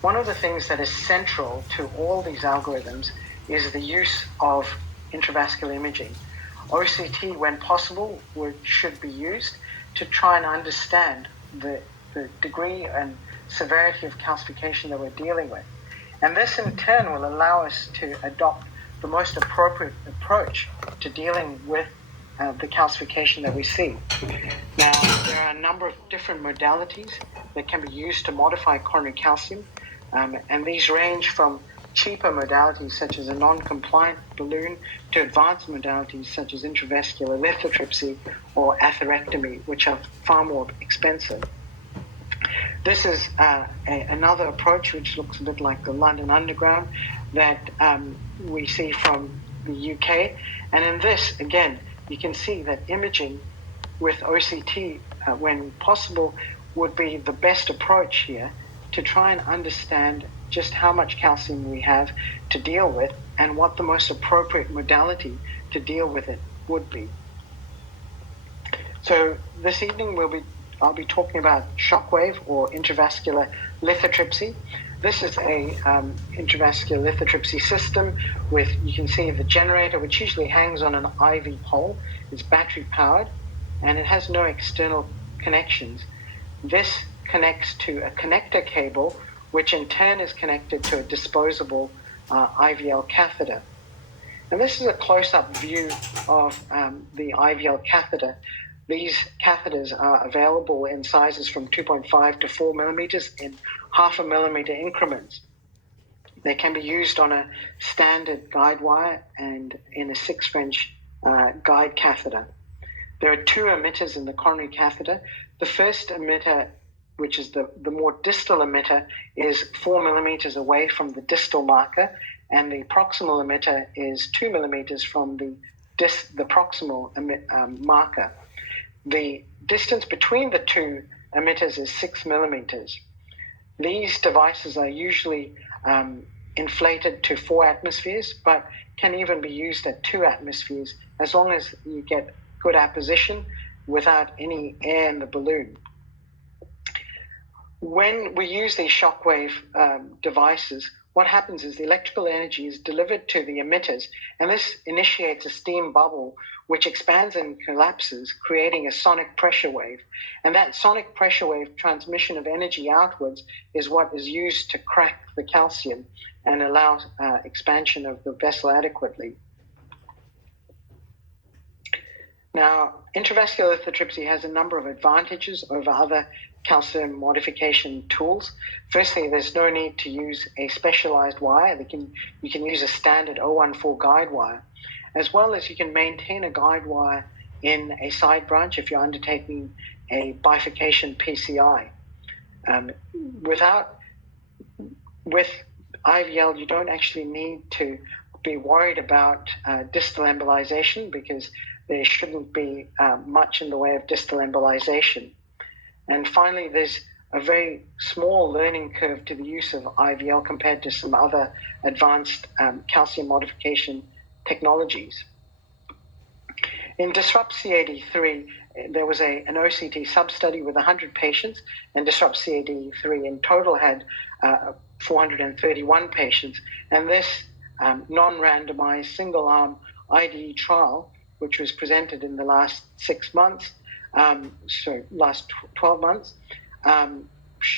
One of the things that is central to all these algorithms is the use of intravascular imaging. OCT, when possible, should be used to try and understand the degree and severity of calcification that we're dealing with. And this in turn will allow us to adopt the most appropriate approach to dealing with the calcification that we see. Now, there are a number of different modalities that can be used to modify coronary calcium, and these range from cheaper modalities such as a non-compliant balloon to advanced modalities such as intravascular lithotripsy or atherectomy, which are far more expensive. This is another approach which looks a bit like the London Underground that we see from the UK. And in this, again, you can see that imaging with OCT, when possible, would be the best approach here to try and understand just how much calcium we have to deal with and what the most appropriate modality to deal with it would be. So this evening I'll be talking about shockwave or intravascular lithotripsy. This is a intravascular lithotripsy system with, you can see the generator, which usually hangs on an IV pole. It's battery powered and it has no external connections. This connects to a connector cable, which in turn is connected to a disposable IVL catheter. And this is a close-up view of the IVL catheter. These catheters are available in sizes from 2.5 to 4 millimeters in 0.5 millimeter increments. They can be used on a standard guide wire and in a 6 French guide catheter. There are 2 emitters in the coronary catheter. The first emitter, which is the more distal emitter, is 4 millimeters away from the distal marker, and the proximal emitter is 2 millimeters from the proximal marker. The distance between the 2 emitters is 6 millimeters. These devices are usually inflated to 4 atmospheres, but can even be used at 2 atmospheres as long as you get good apposition without any air in the balloon. When we use these shockwave devices, what happens is the electrical energy is delivered to the emitters, and this initiates a steam bubble which expands and collapses, creating a sonic pressure wave. And that sonic pressure wave transmission of energy outwards is what is used to crack the calcium and allow expansion of the vessel adequately. Now, intravascular lithotripsy has a number of advantages over other calcium modification tools. Firstly, there's no need to use a specialized wire. You can use a standard 014 guide wire, as well as you can maintain a guide wire in a side branch if you're undertaking a bifurcation PCI. With IVL, you don't actually need to be worried about distal embolization because there shouldn't be much in the way of distal embolization. And finally, there's a very small learning curve to the use of IVL compared to some other advanced calcium modification technologies. In Disrupt CAD3, there was an OCT sub-study with 100 patients, and Disrupt CAD3 in total had 431 patients. And this non-randomized single-arm IDE trial, which was presented in the last 6 months, last 12 months,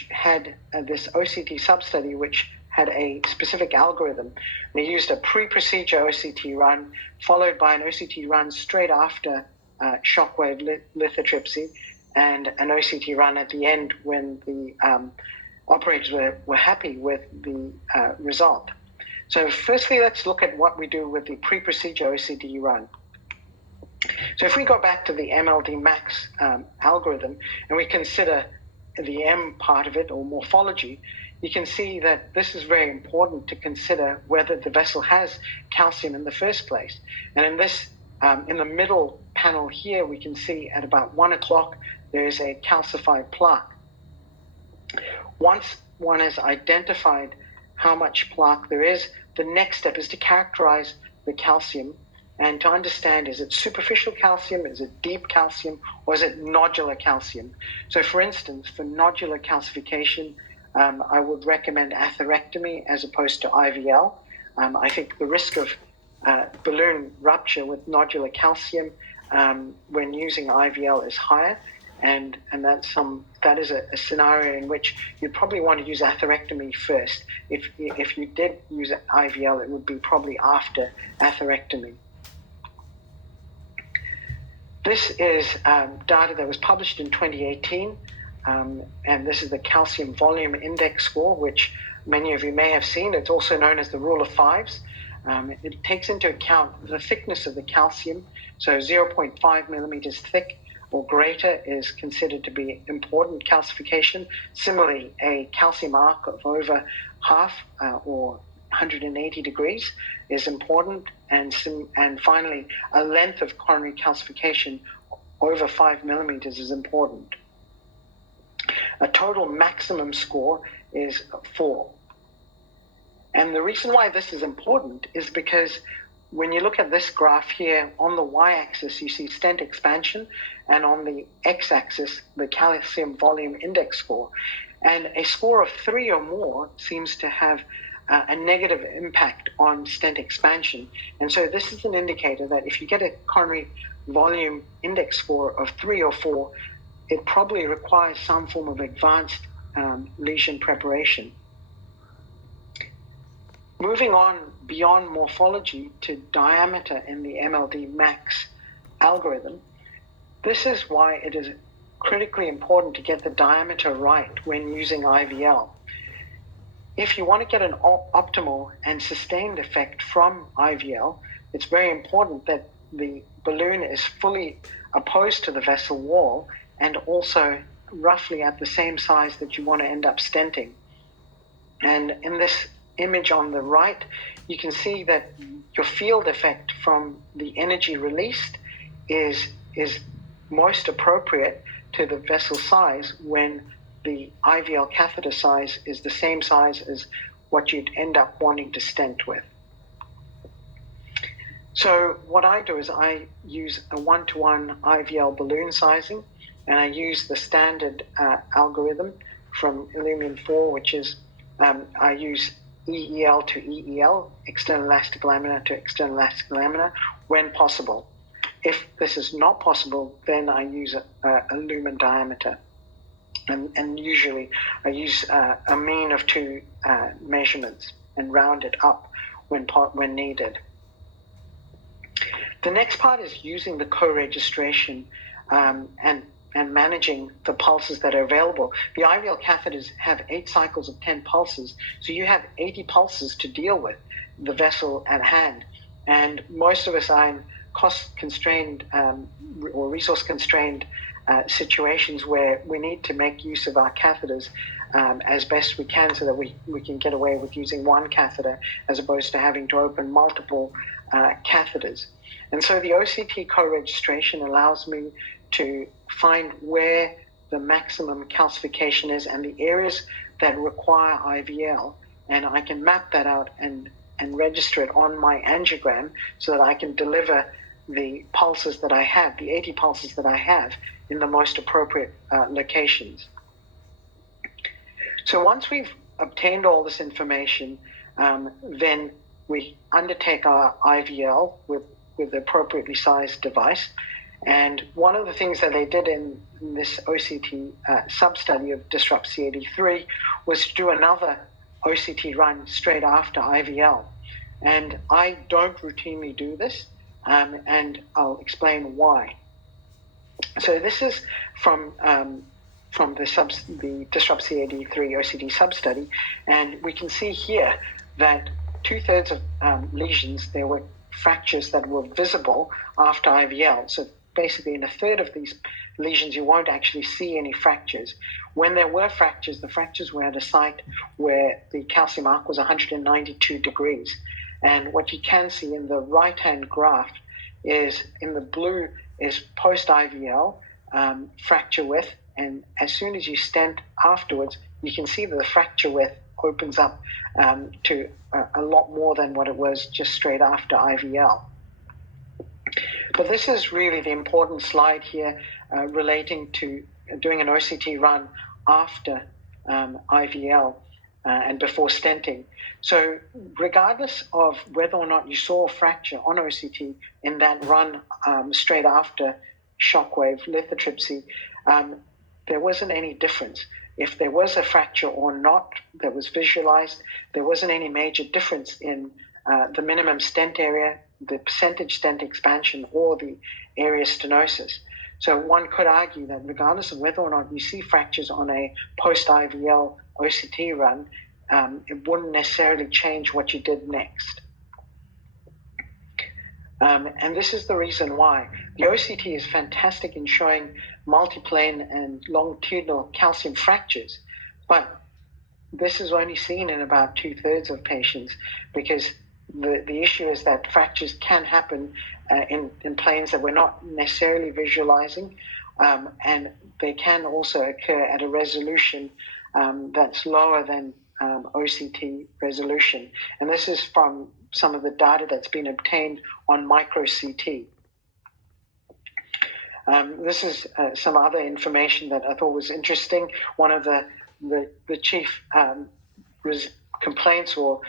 had this OCT sub-study which had a specific algorithm. They used a pre-procedure OCT run followed by an OCT run straight after shockwave lithotripsy and an OCT run at the end when the operators were happy with the result. So firstly, let's look at what we do with the pre-procedure OCT run. So if we go back to the MLD max algorithm and we consider the M part of it, or morphology, you can see that this is very important to consider whether the vessel has calcium in the first place. And in this, in the middle panel here, we can see at about 1 o'clock, there is a calcified plaque. Once one has identified how much plaque there is, the next step is to characterize the calcium and to understand, is it superficial calcium, is it deep calcium, or is it nodular calcium? So for instance, for nodular calcification, I would recommend atherectomy as opposed to IVL. I think the risk of balloon rupture with nodular calcium when using IVL is higher, and that is a scenario in which you'd probably want to use atherectomy first. If you did use IVL, it would be probably after atherectomy. This is data that was published in 2018, and this is the calcium volume index score, which many of you may have seen. It's also known as the rule of fives. It takes into account the thickness of the calcium, so 0.5 millimeters thick or greater is considered to be important calcification. Similarly, a calcium arc of over half or 180 degrees is important, and finally, a length of coronary calcification over 5 millimeters is important. A total maximum score is 4. And the reason why this is important is because when you look at this graph here, on the y-axis you see stent expansion, and on the x-axis the calcium volume index score. And a score of 3 or more seems to have a negative impact on stent expansion. And so this is an indicator that if you get a coronary volume index score of 3 or 4, it probably requires some form of advanced lesion preparation. Moving on beyond morphology to diameter in the MLD max algorithm, this is why it is critically important to get the diameter right when using IVL. If you want to get an optimal and sustained effect from IVL, it's very important that the balloon is fully opposed to the vessel wall and also roughly at the same size that you want to end up stenting. And in this image on the right, you can see that your field effect from the energy released is most appropriate to the vessel size when the IVL catheter size is the same size as what you'd end up wanting to stent with. So what I do is I use a 1-to-1 IVL balloon sizing, and I use the standard algorithm from Illumin 4, which is I use EEL to EEL, external elastic lamina to external elastic lamina, when possible. If this is not possible, then I use a lumen diameter. And usually I use a mean of 2 measurements and round it up when needed. The next part is using the co-registration and managing the pulses that are available. The IVL catheters have 8 cycles of 10 pulses, so you have 80 pulses to deal with the vessel at hand. And most of us are in cost-constrained or resource-constrained situations where we need to make use of our catheters as best we can, so that we can get away with using one catheter as opposed to having to open multiple catheters. And so the OCT co-registration allows me to find where the maximum calcification is and the areas that require IVL, and I can map that out and register it on my angiogram so that I can deliver the pulses that I have, the 80 pulses that I have, in the most appropriate locations. So once we've obtained all this information, then we undertake our IVL with the appropriately sized device. And one of the things that they did in this OCT sub-study of Disrupt C83 was to do another OCT run straight after IVL. And I don't routinely do this, and I'll explain why. So this is from the Disrupt C83 OCT sub-study, and we can see here that 2/3 of lesions, there were fractures that were visible after IVL. So basically in 1/3 of these lesions, you won't actually see any fractures. When there were fractures, the fractures were at a site where the calcium arc was 192 degrees. And what you can see in the right-hand graph is, in the blue, is post-IVL fracture width. And as soon as you stent afterwards, you can see that the fracture width opens up to a lot more than what it was just straight after IVL. But this is really the important slide here relating to doing an OCT run after IVL and before stenting. So regardless of whether or not you saw a fracture on OCT in that run straight after shockwave lithotripsy, there wasn't any difference. If there was a fracture or not that was visualized, there wasn't any major difference in the minimum stent area, the percentage stent expansion, or the area stenosis. So one could argue that regardless of whether or not you see fractures on a post-IVL OCT run, it wouldn't necessarily change what you did next. And this is the reason why. The OCT is fantastic in showing multiplane and longitudinal calcium fractures, but this is only seen in about 2/3 of patients, because the issue is that fractures can happen in planes that we're not necessarily visualizing, and they can also occur at a resolution that's lower than OCT resolution. And this is from some of the data that's been obtained on micro CT. This is some other information that I thought was interesting. One of the chief complaints or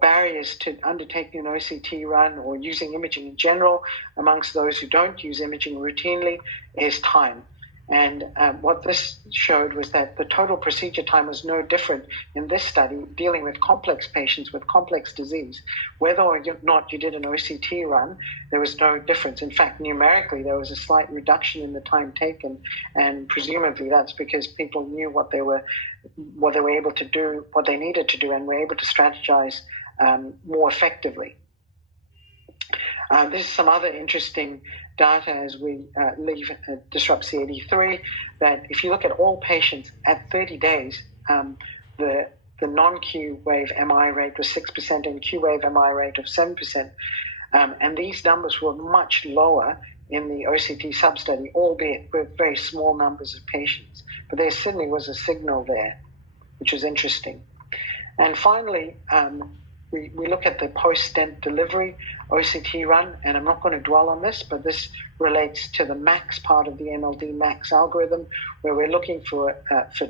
barriers to undertaking an OCT run or using imaging in general amongst those who don't use imaging routinely is time. And what this showed was that the total procedure time was no different in this study dealing with complex patients with complex disease. Whether or not you did an OCT run, there was no difference. In fact, numerically, there was a slight reduction in the time taken, and presumably that's because people knew what they were able to do, what they needed to do, and were able to strategize more effectively. This is some other interesting data as we leave Disrupt C83, that if you look at all patients at 30 days, the non-Q wave MI rate was 6% and Q wave MI rate of 7%. And these numbers were much lower in the OCT sub-study, albeit with very small numbers of patients. But there certainly was a signal there, which was interesting. And finally, we look at the post-stent delivery OCT run, and I'm not going to dwell on this, but this relates to the MAX part of the MLD MAX algorithm, where we're looking for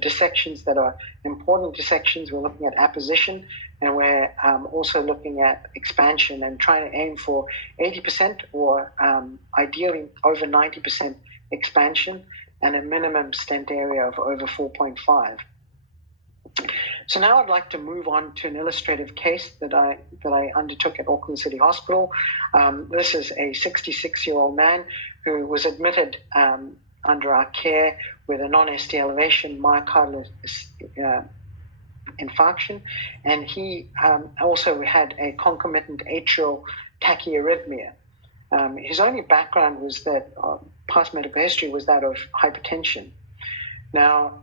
dissections that are important dissections. We're looking at apposition, and we're also looking at expansion and trying to aim for 80% or ideally over 90% expansion and a minimum stent area of over 4.5. So now I'd like to move on to an illustrative case that I undertook at Auckland City Hospital. This is a 66-year-old man who was admitted under our care with a non-ST elevation myocardial infarction, and he also had a concomitant atrial tachyarrhythmia. His only background was that past medical history was that of hypertension. Now,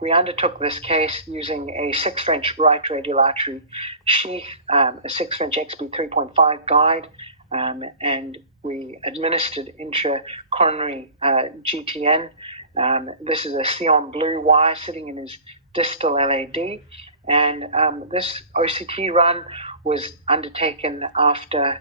we undertook this case using a 6 French right radial artery sheath, a 6 French XB 3.5 guide, and we administered intracoronary GTN. This is a Sion blue wire sitting in his distal LAD, and this OCT run was undertaken after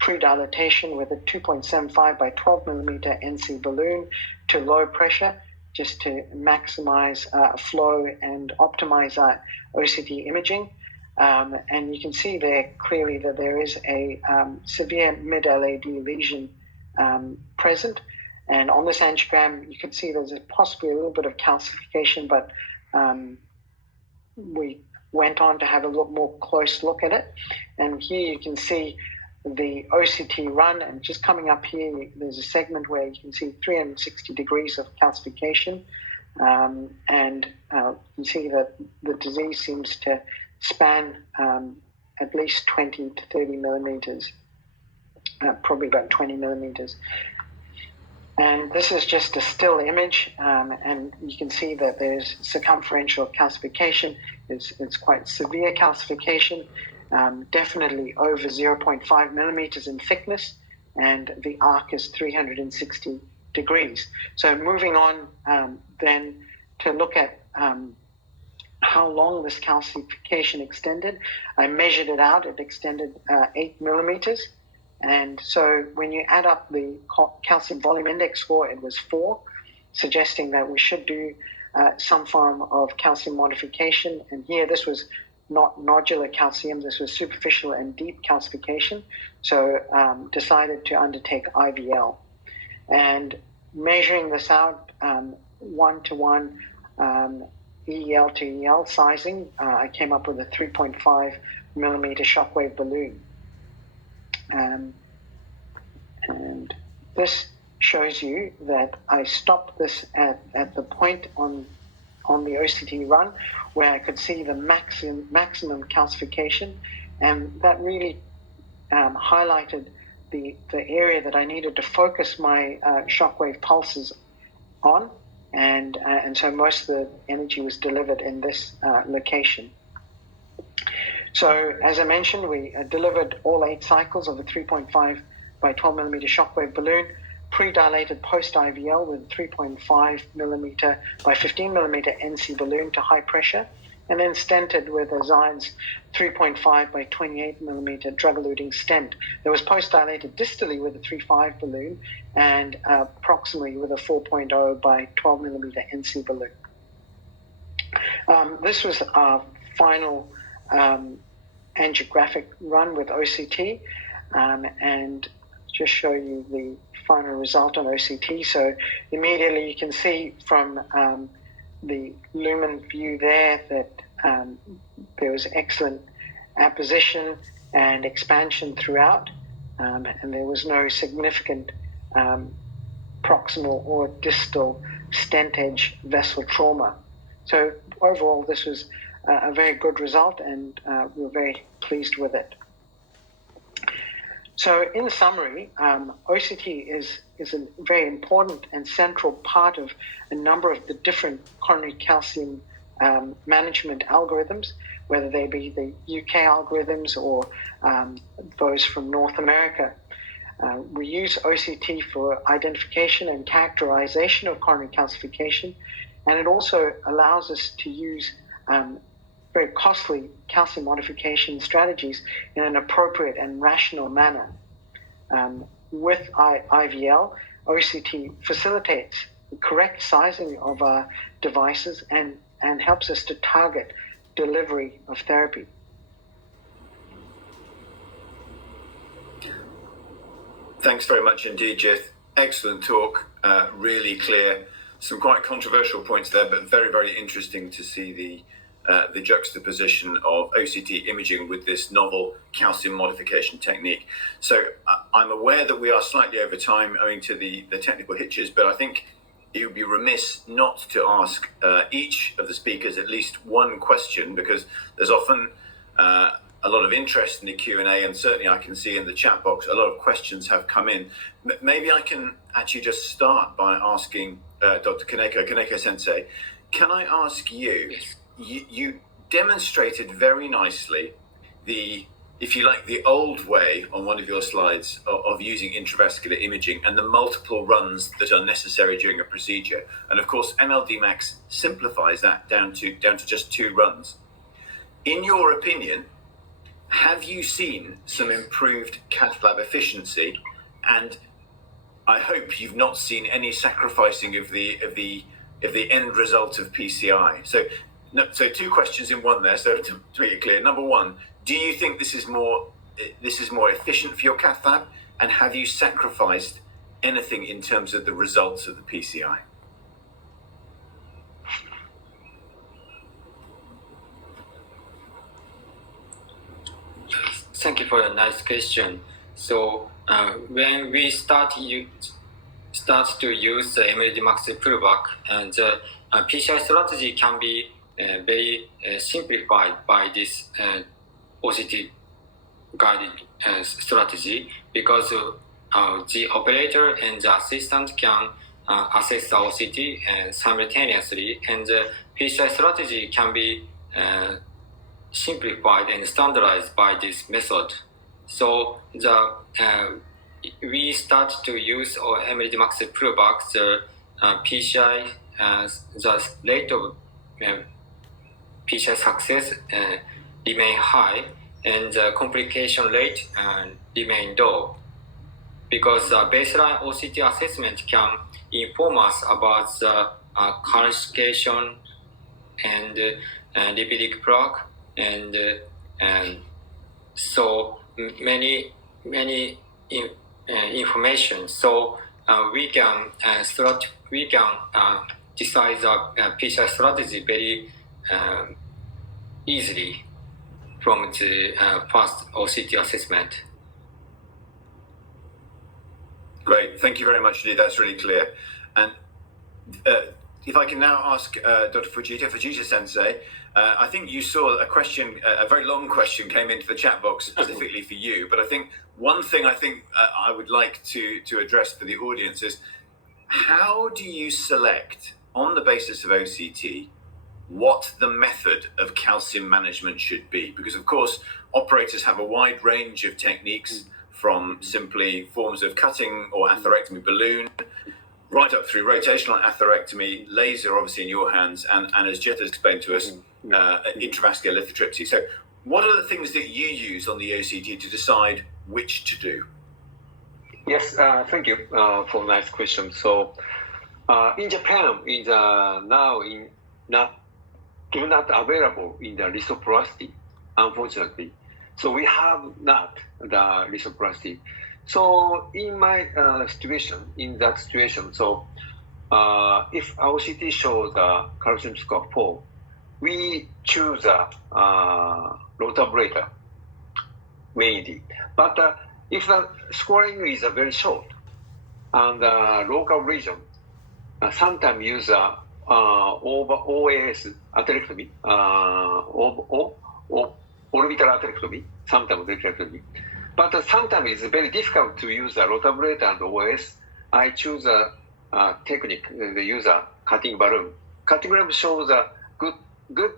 pre-dilatation with a 2.75 by 12 millimeter NC balloon to low pressure, just to maximize flow and optimize our OCT imaging. And you can see there clearly that there is a severe mid-LAD lesion present. And on this angiogram, you can see there's possibly a little bit of calcification, but we went on to have a more close look at it. And here you can see the OCT run, and just coming up here, there's a segment where you can see 360 degrees of calcification, and you can see that the disease seems to span at least 20 to 30 millimeters, probably about 20 millimeters. And this is just a still image, and you can see that there's circumferential calcification. It's quite severe calcification. Definitely over 0.5 millimeters in thickness, and the arc is 360 degrees. So moving on then to look at how long this calcification extended, I measured it out. It extended 8 millimeters. And so when you add up the calcium volume index score, it was 4, suggesting that we should do some form of calcium modification. And here, this was not nodular calcium, this was superficial and deep calcification. So decided to undertake IVL. And measuring this out, 1-to-1 EL to EL sizing, I came up with a 3.5 millimeter shockwave balloon. And this shows you that I stopped this at the point on the OCT run where I could see the maximum calcification, and that really highlighted the area that I needed to focus my shockwave pulses on, and so most of the energy was delivered in this location. So as I mentioned, we delivered all 8 cycles of a 3.5 by 12 millimeter shockwave balloon, pre-dilated post-IVL with a 3.5 millimeter by 15 millimeter NC balloon to high pressure, and then stented with a Zions 3.5 by 28 millimeter drug-eluting stent. There was post-dilated distally with a 3.5 balloon and proximally with a 4.0 by 12 millimeter NC balloon. This was our final angiographic run with OCT, and just show you the final result on OCT. So immediately you can see from the lumen view there that there was excellent apposition and expansion throughout, and there was no significant proximal or distal stent edge vessel trauma. So overall, this was a very good result, and we're very pleased with it. So in summary, OCT is a very important and central part of a number of the different coronary calcium management algorithms, whether they be the UK algorithms or those from North America. We use OCT for identification and characterization of coronary calcification, and it also allows us to use very costly calcium modification strategies in an appropriate and rational manner. With IVL, OCT facilitates the correct sizing of our devices and helps us to target delivery of therapy. Thanks very much indeed, Jith. Excellent talk, really clear. Some quite controversial points there, but very, very interesting to see the juxtaposition of OCT imaging with this novel calcium modification technique. So I'm aware that we are slightly over time owing to the technical hitches, but I think it would be remiss not to ask each of the speakers at least one question, because there's often a lot of interest in the Q&A, and certainly I can see in the chat box a lot of questions have come in. Maybe I can actually just start by asking Dr. Kaneko-sensei, can I ask you, Yes. You demonstrated very nicely if you like, the old way on one of your slides of using intravascular imaging and the multiple runs that are necessary during a procedure. And of course, MLD Max simplifies that down to just 2 runs. In your opinion, have you seen some improved cath lab efficiency? And I hope you've not seen any sacrificing of the end result of PCI. So 2 questions in one there. So to make it clear, number 1, do you think this is more efficient for your cath lab? And have you sacrificed anything in terms of the results of the PCI? Thank you for a nice question. So when we start to use the MLD Max pullback, and the PCI strategy can be very simplified by this OCT guided strategy, because the operator and the assistant can assess the OCT simultaneously, and the PCI strategy can be simplified and standardized by this method. So we start to use MLD Max pullback, the PCI, the rate of PCI success remain high, and the complication rate remain low, because baseline OCT assessment can inform us about the calcification and lipidic plaque, and so many information. So we can decide the PCI strategy very easily from the first OCT assessment. Great, thank you very much indeed. That's really clear. And if I can now ask Dr. Fujita Sensei, I think you saw a question, a very long question came into the chat box specifically for you. But I think one thing I would like to address for the audience is, how do you select, on the basis of OCT, what the method of calcium management should be? Because of course, operators have a wide range of techniques, from simply forms of cutting or atherectomy balloon, right up through rotational atherectomy, laser obviously in your hands, and as Jet has explained to us, intravascular lithotripsy. So what are the things that you use on the OCT to decide which to do? Yes, thank you for a nice question. So in Japan, is now not available in the lithotripsy, unfortunately. So we have not the lithotripsy. So in my situation, so if OCT shows a calcium score 4, we choose a rotablator mainly. But if the scoring is very short and local region, sometimes use OAS atherectomy, orbital atherectomy, sometimes atherectomy. But sometimes it's very difficult to use a rotablator and OS. I choose a technique, the user cutting balloon. Cutting balloon shows a good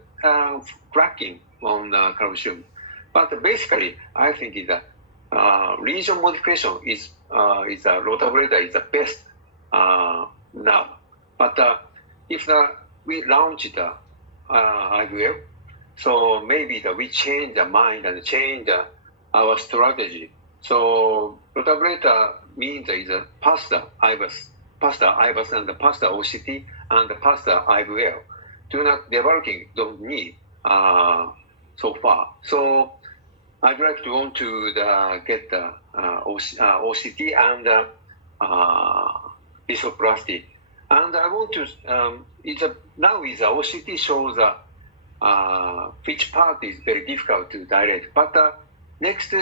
cracking on calcium. But basically, I think it's region modification is a rotablator is the best now. But if we launch the IVL, so maybe we change the mind and change our strategy. So rotablator means is past IVUS and past OCT and past IVL. Do not developing, don't need so far. So I'd like to want to get the OCT and lithotripsy. And I want to, now OCT shows which part is very difficult to dilate. But next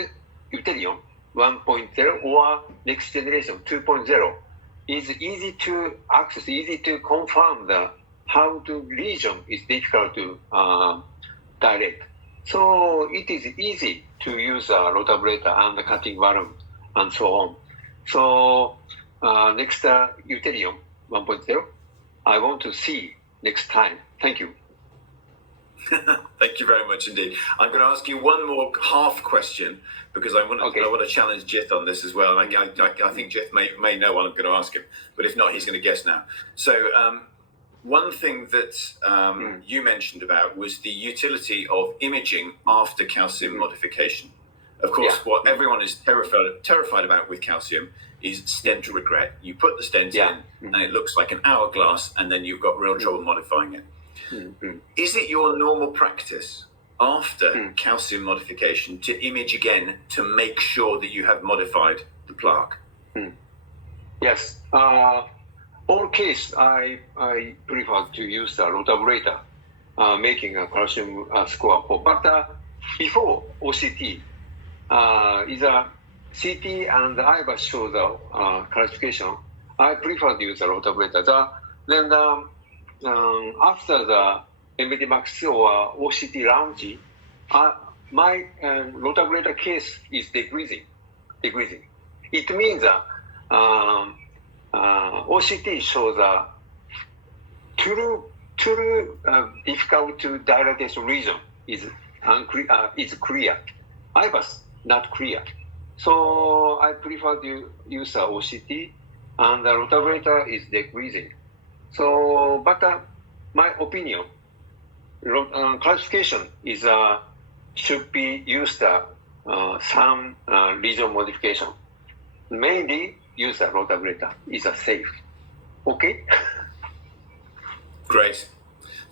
Euterion 1.0 or next generation 2.0 is easy to access, easy to confirm how the region is difficult to dilate. So it is easy to use a rotablator and the cutting balloon and so on. So next Euterion 1.0, I want to see next time. Thank you. Thank you very much indeed. I'm going to ask you one more half question, because I want to challenge Jith on this as well. And I think Jith may know what I'm going to ask him, but if not, he's going to guess now. So one thing that you mentioned about was the utility of imaging after calcium modification. Of course, what everyone is terrified about with calcium is stent regret. You put the stent in, and it looks like an hourglass, and then you've got real trouble modifying it. Is it your normal practice after calcium modification to image again to make sure that you have modified the plaque? Yes. All case, I prefer to use a rotablator, making a calcium score 4. But before OCT, is a CT and IVUS show the classification. I prefer to use a rotablator. Then after the MBD Max or OCT launch, my rotablator case is decreasing. It means OCT shows true difficult to dilatation region is clear. IVUS not clear. So I prefer to use OCT, and the rotablator is decreasing. So, but my opinion, classification is should be used some region modification. Mainly use a rotablator is safe. Okay. Great.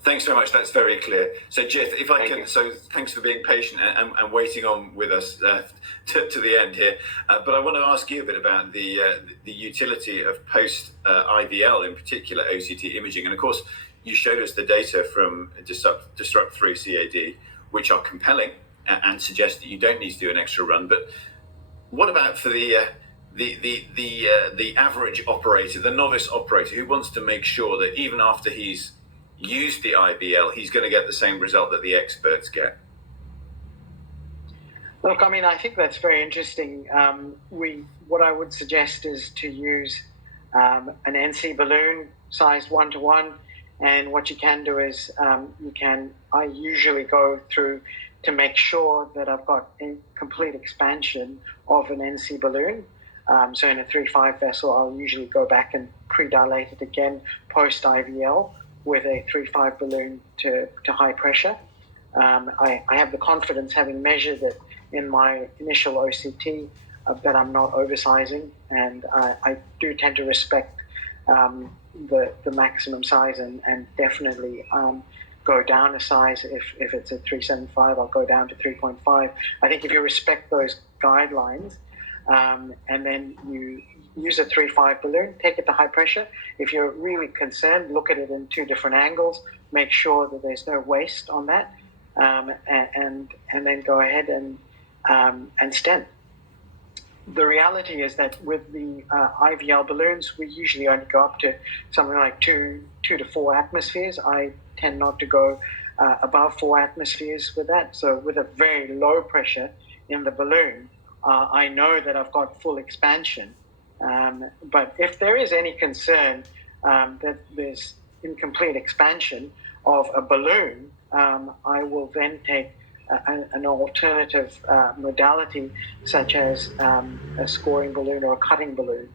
Thanks very much. That's very clear. So, Jith, if I Thank can, you. so thanks for being patient and waiting on with us to the end here. But I want to ask you a bit about the utility of post IVL, in particular OCT imaging. And of course, you showed us the data from Disrupt 3 CAD, which are compelling and suggest that you don't need to do an extra run. But what about for the average operator, the novice operator, who wants to make sure that even after he's used the IVL, he's going to get the same result that the experts get? Look, I mean, I think that's very interesting. What I would suggest is to use an NC balloon sized 1-to-1, and what you can do is I usually go through to make sure that I've got a complete expansion of an NC balloon. So in a 3.5 vessel, I'll usually go back and pre-dilate it again post IVL with a 3.5 balloon to high pressure. I have the confidence, having measured it in my initial OCT, that I'm not oversizing, and I do tend to respect the maximum size and definitely go down a size. If it's a 3.75, I'll go down to 3.5. I think if you respect those guidelines, and then you use a 3.5 balloon, take it to high pressure. If you're really concerned, look at it in 2 different angles, make sure that there's no waste on that, and then go ahead and stent. The reality is that with the IVL balloons, we usually only go up to something like 2 to 4 atmospheres. I tend not to go above 4 atmospheres with that. So with a very low pressure in the balloon, I know that I've got full expansion. But if there is any concern that there's incomplete expansion of a balloon, I will then take an alternative modality, such as a scoring balloon or a cutting balloon.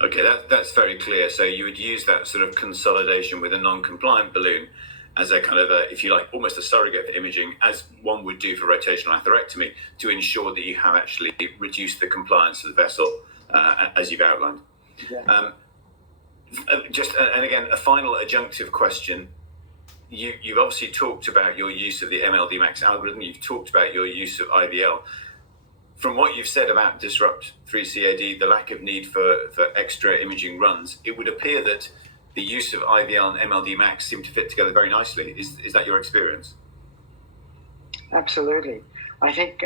Okay, that's very clear. So you would use that sort of consolidation with a non-compliant balloon as a kind of if you like, almost a surrogate for imaging, as one would do for rotational atherectomy, to ensure that you have actually reduced the compliance of the vessel, as you've outlined. Yeah. And again, a final adjunctive question. You've obviously talked about your use of the MLD Max algorithm. You've talked about your use of IVL. From what you've said about Disrupt 3 CAD, the lack of need for extra imaging runs, it would appear that the use of IVL and MLD Max seem to fit together very nicely. Is that your experience? Absolutely. I think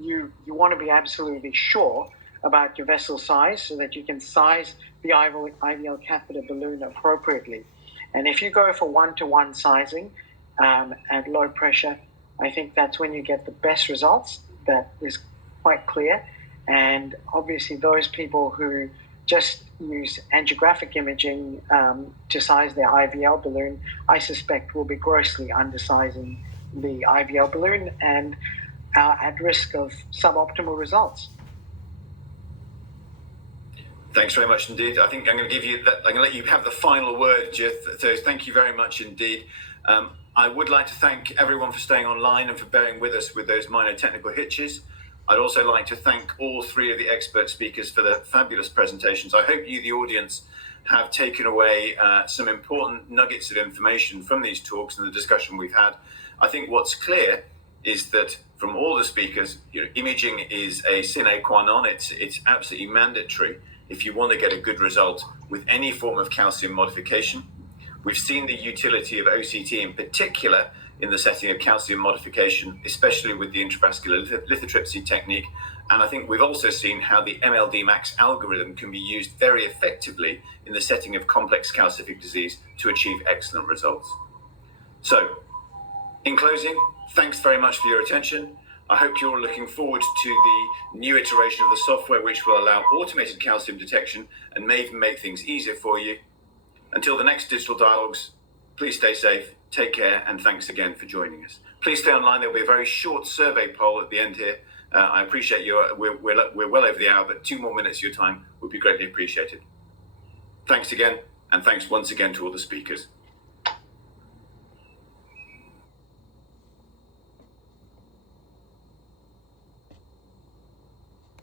you want to be absolutely sure about your vessel size so that you can size the IVL catheter balloon appropriately. And if you go for 1-to-1 sizing at low pressure, I think that's when you get the best results. That is quite clear. And obviously those people who just use angiographic imaging to size their IVL balloon, I suspect will be grossly undersizing the IVL balloon and are at risk of suboptimal results. Thanks very much indeed. I think I'm going to give you that. I'm going to let you have the final word, Jith. So thank you very much indeed. I would like to thank everyone for staying online and for bearing with us with those minor technical hitches. I'd also like to thank all 3 of the expert speakers for the fabulous presentations. I hope you, the audience, have taken away some important nuggets of information from these talks and the discussion we've had. I think what's clear is that from all the speakers, imaging is a sine qua non. It's absolutely mandatory if you want to get a good result with any form of calcium modification. We've seen the utility of OCT in particular in the setting of calcium modification, especially with the intravascular lithotripsy technique. And I think we've also seen how the MLD Max algorithm can be used very effectively in the setting of complex calcific disease to achieve excellent results. So, in closing, thanks very much for your attention. I hope you're all looking forward to the new iteration of the software, which will allow automated calcium detection and may even make things easier for you. Until the next Digital Dialogues, please stay safe, take care, and thanks again for joining us. Please stay online. There'll be a very short survey poll at the end here. I appreciate you. We're well over the hour, but 2 more minutes of your time would be greatly appreciated. Thanks again, and thanks once again to all the speakers.